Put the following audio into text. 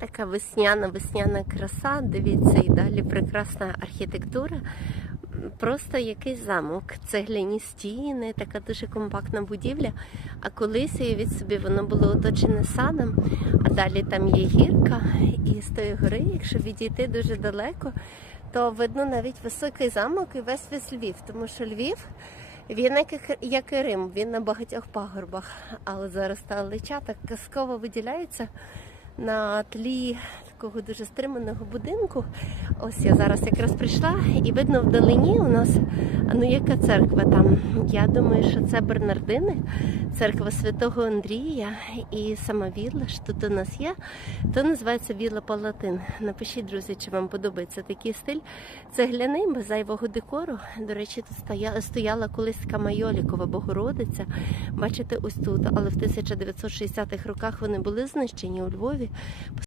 Така весняна, весняна краса. Дивіться, і далі прекрасна архітектура. Просто якийсь замок, цегляні стіни, така дуже компактна будівля. А колись уявіть собі, воно було оточене садом, а далі там є гірка, і з тої гори, якщо відійти дуже далеко, то видно навіть високий замок і весь весь Львів, тому що Львів. Він як і Рим, він на багатьох пагорбах, але зараз та лича так казково виділяється на тлі такого дуже стриманого будинку. Ось я зараз якраз прийшла і видно вдалині у нас ну яка церква там. Я думаю, що це Бернардини, церква святого Андрія і сама вілла, що тут у нас є. То називається Вілла Палатин. Напишіть, друзі, чи вам подобається такий стиль. Це гляний, без зайвого декору. До речі, тут стояла, стояла колись така Майолікова Богородиця. Бачите, ось тут. Але в 1960-х роках вони були знищені у Львові.